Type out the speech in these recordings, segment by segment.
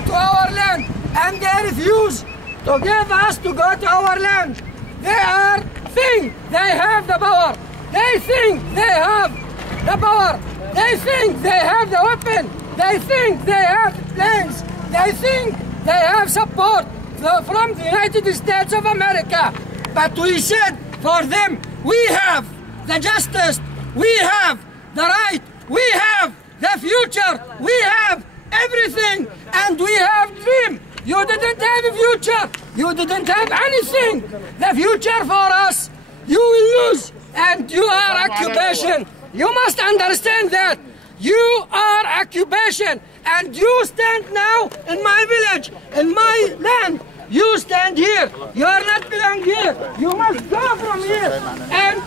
to our land, and they refuse to give us to go to our land. They think they have the power. They think they have the power. They think they have the weapon. They think they have planes. They think they have support from the United States of America. But we said for them, we have the justice, we have the right, we have the future, we have everything, and we have dream. You didn't have a future. You didn't have anything. The future for us, you will lose, and you are occupation. You must understand that. You are occupation, and you stand now in my village, in my land. You stand here. You are not belong here. You must go from here. And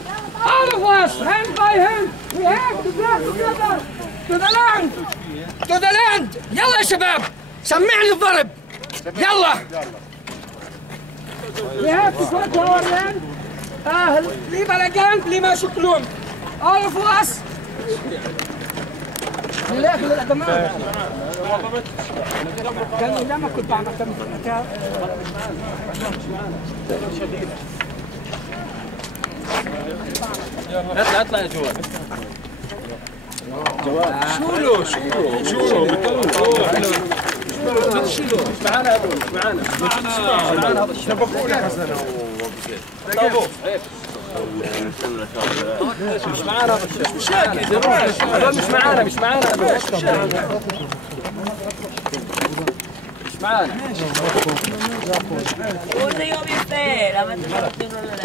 all of us, hand by hand, we have to go together to the land. To the land. يلا يا شباب. سمعني الضرب. يلا. We have to go to our land. Leave elegant, leave ما شكلهم. All of us. لا خلي الأدماء. كان لما كنت بعمل اطلع يا جواد. جواد شو مش معانا هذول مش معانا هذا الشيء شبكونا حسن وابو مش معانا هذا الشيء مش هذول مش معانا مش معانا Un río bien feo, la mente no la